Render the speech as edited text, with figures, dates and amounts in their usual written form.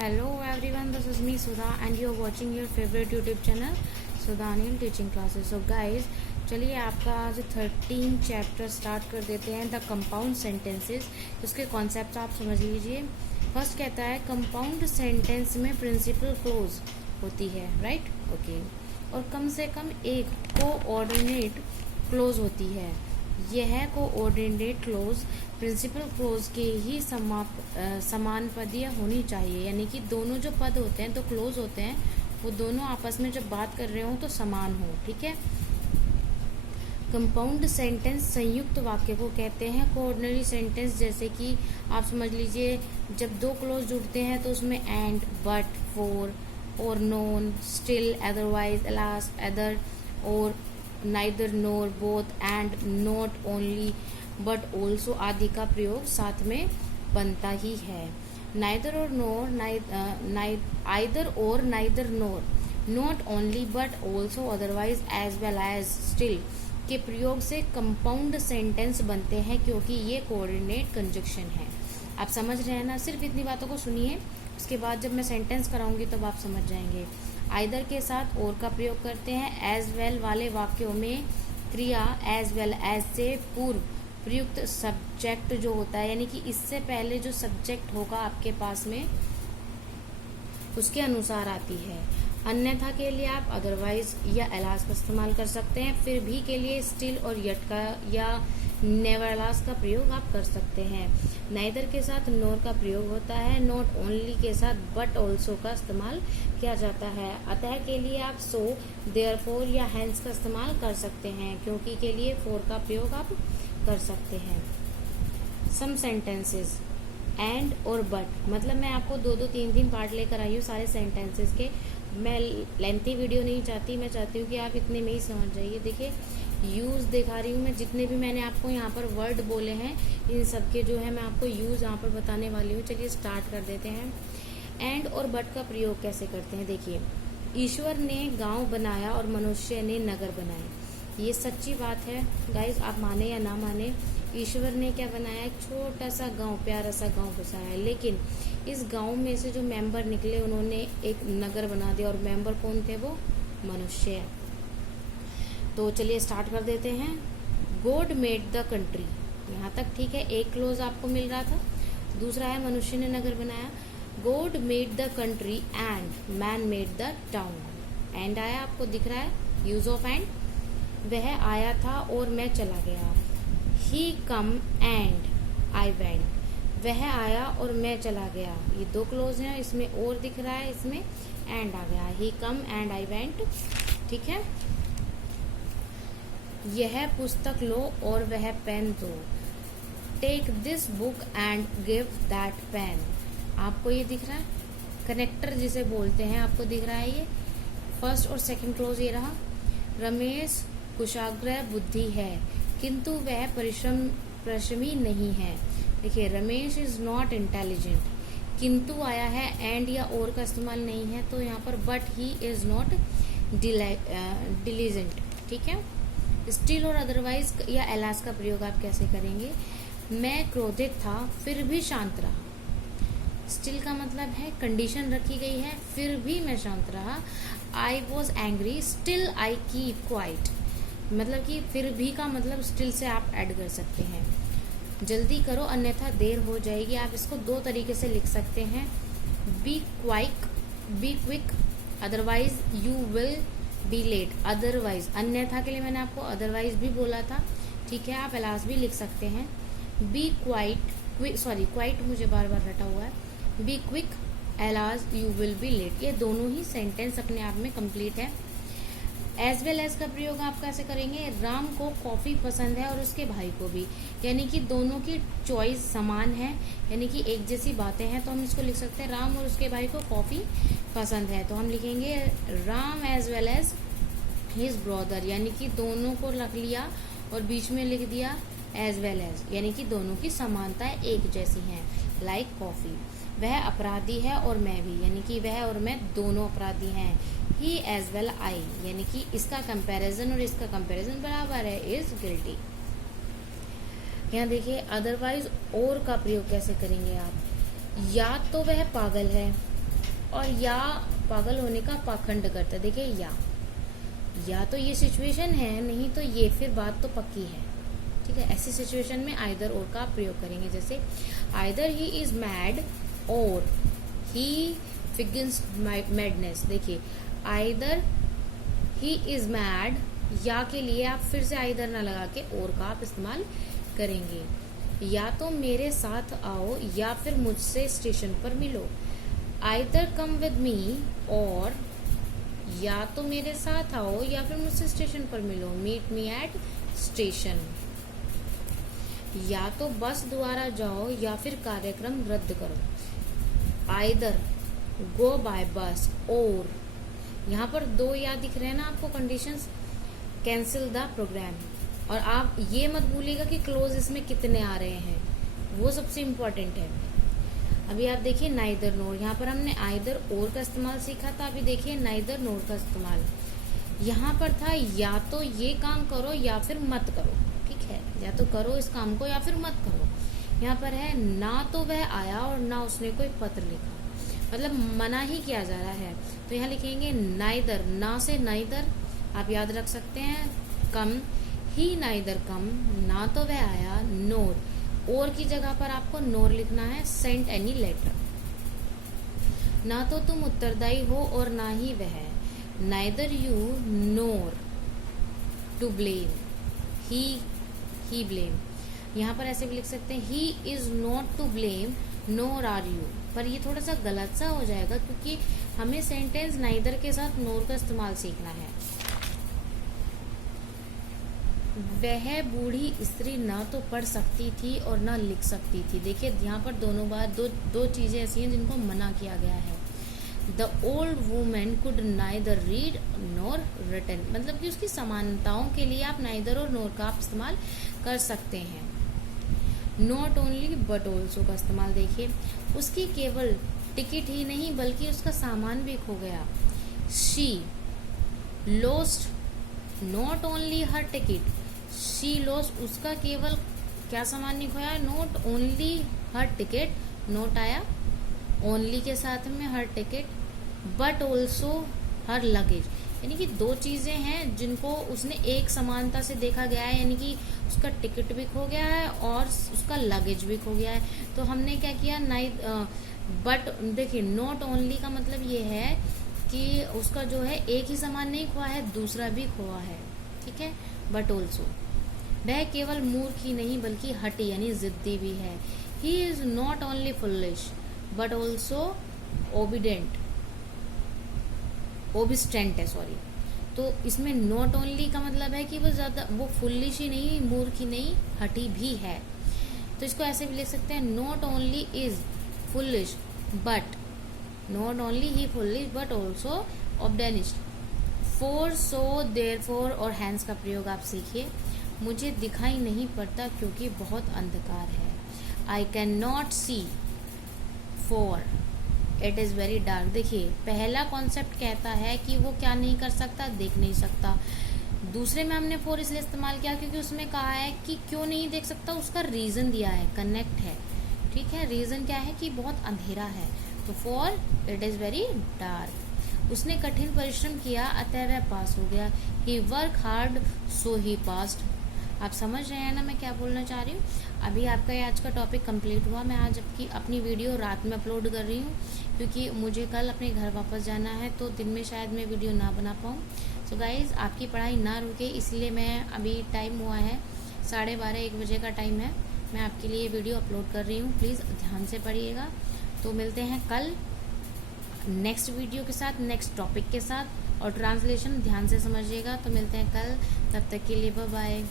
Hello everyone, this is me Sudha and you are watching your favorite YouTube channel Sudha Anil Teaching Classes. So guys, चलिए आपका आज 13 chapter start कर देते हैं the compound sentences. उसके concept आप समझ लीजिए. फर्स्ट कहता है कंपाउंड सेंटेंस में प्रिंसिपल क्लोज होती है, राइट? ओके. और कम से कम एक कोऑर्डिनेट क्लोज होती है. यह कोऑर्डिनेट क्लोज प्रिंसिपल क्लोज के ही समान पदीय होनी चाहिए, यानी कि दोनों जो पद होते हैं तो क्लोज होते हैं, वो दोनों आपस में जब बात कर रहे हो तो समान हो. ठीक है. कंपाउंड सेंटेंस संयुक्त वाक्य को कहते हैं. कोऑर्डिनरी सेंटेंस जैसे कि आप समझ लीजिए जब दो क्लोज जुड़ते हैं तो उसमें and, but, for or none, still, otherwise, alas, either or neither, nor, both, and, not only, but also आदि का प्रयोग साथ में बनता ही है. नाइदर और नोर, आइदर और neither nor, not only but also, otherwise, as well as, still के प्रयोग से कंपाउंड सेंटेंस बनते हैं क्योंकि ये कोऑर्डिनेट कंजक्शन है. आप समझ रहे हैं ना? सिर्फ इतनी बातों को सुनिए, उसके बाद जब मैं सेंटेंस कराऊंगी तब आप समझ जाएंगे. आइदर के साथ और का प्रयोग करते हैं. एज वेल वाले वाक्यों में क्रिया एज वेल एज से पूर्व प्रयुक्त सब्जेक्ट जो होता है, यानी कि इससे पहले जो सब्जेक्ट होगा आपके पास में उसके अनुसार आती है. अन्यथा के लिए आप अदरवाइज या एलास का इस्तेमाल कर सकते हैं. फिर भी के लिए स्टिल और यट का या नेवरलास का प्रयोग आप कर सकते हैं. नाइदर के साथ नोर का प्रयोग होता है. नॉट ओनली के साथ बट ऑल्सो का इस्तेमाल किया जाता है. अतः के लिए आप सो, देयरफॉर या हेंस का इस्तेमाल कर सकते हैं. क्योंकि के लिए फॉर का प्रयोग आप कर सकते हैं. सम सेंटेंसेस एंड और बट, मतलब मैं आपको दो तीन पार्ट लेकर आई हूँ सारे सेंटेंसेस के. मैं लेंथी वीडियो नहीं चाहती, मैं चाहती हूँ कि आप इतने में ही समझ जाइए. देखिए यूज दिखा रही हूँ मैं, जितने भी मैंने आपको यहाँ पर वर्ड बोले हैं इन सब के जो है मैं आपको यूज यहाँ पर बताने वाली हूँ. चलिए स्टार्ट कर देते हैं. एंड और बट का प्रयोग कैसे करते हैं. देखिए, ईश्वर ने गांव बनाया और मनुष्य ने नगर बनाए. ये सच्ची बात है गाइज, आप माने या ना माने. ईश्वर ने क्या बनाया? एक छोटा सा गांव, प्यारा सा गांव बसाया. लेकिन इस गांव में से जो मेंबर निकले उन्होंने एक नगर बना दिया. और मेंबर कौन थे? वो मनुष्य. तो चलिए स्टार्ट कर देते हैं. गॉड मेड द कंट्री, यहाँ तक ठीक है, एक क्लोज आपको मिल रहा था. दूसरा है मनुष्य ने नगर बनाया. God made the country and man made the town. And आया, आपको दिख रहा है यूज ऑफ एंड. वह आया था और मैं चला गया. He come and I went. वह आया और मैं चला गया. ये दो क्लोज हैं, इसमें और दिख रहा है, इसमें एंड आ गया. He come and I went. ठीक है. यह पुस्तक लो और वह पेन दो. Take this book and give that pen. आपको ये दिख रहा है, कनेक्टर जिसे बोलते हैं, आपको दिख रहा है ये. फर्स्ट और सेकंड क्लोज ये रहा. रमेश कुशाग्र बुद्धि है किंतु वह परिश्रमी नहीं है. देखिए, रमेश इज नॉट इंटेलिजेंट. किंतु आया है, एंड या और का इस्तेमाल नहीं है, तो यहाँ पर but he is not diligent. ठीक है. स्टिल और अदरवाइज या एलास का प्रयोग आप कैसे करेंगे. मैं क्रोधित था फिर भी शांत रहा. स्टिल का मतलब है कंडीशन रखी गई है, फिर भी मैं शांत रहा. I was angry still I keep quiet. मतलब कि फिर भी का मतलब स्टिल से आप ऐड कर सकते हैं. जल्दी करो अन्यथा देर हो जाएगी. आप इसको दो तरीके से लिख सकते हैं. Be quick otherwise you will be late. Otherwise, अन्यथा के लिए मैंने आपको अदरवाइज भी बोला था. ठीक है. आप एलास भी लिख सकते हैं. बी क्वाइट मुझे बार बार रटा हुआ है. Be quick else you will be late. ये दोनों ही सेंटेंस अपने आप में कंप्लीट है. एज वेल एज का प्रयोग आप कैसे करेंगे. राम को कॉफी पसंद है और उसके भाई को भी, यानी कि दोनों की चॉइस समान है, यानी कि एक जैसी बातें हैं, तो हम इसको लिख सकते हैं राम और उसके भाई को कॉफी पसंद है. तो हम लिखेंगे Ram as well as his brother, यानी कि दोनों को रख लिया और बीच में लिख दिया एज वेल एज, यानी कि दोनों की समानताएं एक जैसी हैं. Like coffee. वह अपराधी है और मैं भी, यानी कि वह और मैं दोनों अपराधी हैं. ही एज वेल आई, यानी कि इसका कंपैरिजन और इसका कंपैरिजन बराबर है, इज गिल्टी. यहाँ देखिए अदरवाइज और का प्रयोग कैसे करेंगे आप. या तो वह पागल है, और या पागल होने का पाखंड करता है। देखिए या तो ये सिचुएशन है, नहीं तो ये, फिर बात तो पक्की है। ठीक है, ऐसी सिचुएशन में आइदर और का प्रयोग करेंगे। जैसे आइदर ही इज मैड और ही फिगन्स मैडनेस। देखिए आइदर ही इज मैड, या के लिए आप फिर से आइदर ना लगा के और का आप इस्तेमाल करेंगे। या तो मेरे साथ आओ या फिर मुझसे स्टेशन पर मिलो। आइदर कम विद मी, और या तो मेरे साथ आओ या फिर मुझसे स्टेशन पर मिलो। Meet me at station. या तो बस द्वारा जाओ या फिर कार्यक्रम रद्द करो। आइदर गो बाय बस, और यहाँ पर दो या दिख रहे हैं ना आपको कंडीशंस, कैंसिल द प्रोग्राम। और आप ये मत भूलिएगा कि क्लोज इसमें कितने आ रहे हैं, वो सबसे इम्पोर्टेंट है। अभी आप देखिए नाइदर नोर, यहाँ पर हमने आइदर और का इस्तेमाल सीखा था। अभी देखिए नाइदर नोर का इस्तेमाल। यहाँ पर था या तो ये काम करो या फिर मत करो। ठीक है, या तो करो इस काम को या फिर मत करो। यहाँ पर है ना तो वह आया और ना उसने कोई पत्र लिखा, मतलब मना ही किया जा रहा है। तो यहाँ लिखेंगे नाइदर, ना से नाइदर आप याद रख सकते हैं। कम, ही नाइदर कम, ना तो वह आया। नोर, और की जगह पर आपको नोर लिखना है। सेंट एनी लेटर, ना तो तुम उत्तरदायी हो और ना ही वह। Neither you nor to blame, he blame. यहाँ पर ऐसे भी लिख सकते हैं he is not to blame nor are you, पर ये थोड़ा सा गलत सा हो जाएगा क्योंकि हमें सेंटेंस नाइदर के साथ नोर का इस्तेमाल सीखना है। वह बूढ़ी स्त्री ना तो पढ़ सकती थी और ना लिख सकती थी। देखिए यहाँ पर दोनों बार दो चीजें ऐसी हैं जिनको मना किया गया है। The old women could neither read nor written, मतलब कि उसकी समानताओं के लिए आप नाइदर और नोर का आप इस्तेमाल कर सकते हैं। नॉट ओनली बट ऑल्सो का इस्तेमाल देखिए, उसकी केवल टिकट ही नहीं बल्कि उसका सामान भी खो गया। She lost not only her ticket, she lost, उसका केवल क्या सामान नहीं खोया, not only her ticket, not आया ओनली के साथ में her ticket, but also her luggage. यानी कि दो चीजें हैं जिनको उसने एक समानता से देखा गया है, यानी कि उसका टिकट भी खो गया है और उसका लगेज भी खो गया है। तो हमने क्या किया, बट देखिए नॉट ओनली का मतलब ये है कि उसका जो है एक ही सामान नहीं खोआ है, दूसरा भी खोआ है। ठीक है, बट ऑल्सो, वह केवल मूर्ख ही नहीं बल्कि हठी यानी जिद्दी भी है। He is not only foolish but also obstinate है, सॉरी। तो इसमें नॉट ओनली का मतलब है कि वो फुलिश ही नहीं, मूर्ख ही नहीं, हठी भी है। तो इसको ऐसे भी लिख सकते हैं, not only is foolish but, not only he foolish but also obstinate. For, so, therefore और हैंस का प्रयोग आप सीखिए। मुझे दिखाई नहीं पड़ता क्योंकि बहुत अंधकार है। I can not see for it is very dark. देखिए पहला कॉन्सेप्ट कहता है कि वो क्या नहीं कर सकता, देख नहीं सकता। दूसरे में हमने फोर इसलिए इस्तेमाल किया क्योंकि उसमें कहा है कि क्यों नहीं देख सकता, उसका रीज़न दिया है, कनेक्ट है। ठीक है, रीज़न क्या है कि बहुत अंधेरा है। तो for it is very dark. उसने कठिन परिश्रम किया अतः वह पास हो गया। ही वर्क हार्ड सो ही पास्ड। आप समझ रहे हैं ना मैं क्या बोलना चाह रही हूँ। अभी आपका ये आज का टॉपिक कंप्लीट हुआ। मैं आज अपनी वीडियो रात में अपलोड कर रही हूँ क्योंकि मुझे कल अपने घर वापस जाना है, तो दिन में शायद मैं वीडियो ना बना पाऊँ। सो गाइज़, आपकी पढ़ाई ना रुके इसलिए मैं अभी टाइम हुआ है 12:30-1 बजे का टाइम है, मैं आपके लिए वीडियो अपलोड कर रही हूँ। प्लीज़ ध्यान से पढ़िएगा। तो मिलते हैं कल नेक्स्ट वीडियो के साथ, नेक्स्ट टॉपिक के साथ, और ट्रांसलेशन ध्यान से समझिएगा। तो मिलते हैं कल, तब तक के लिए बाय बाय।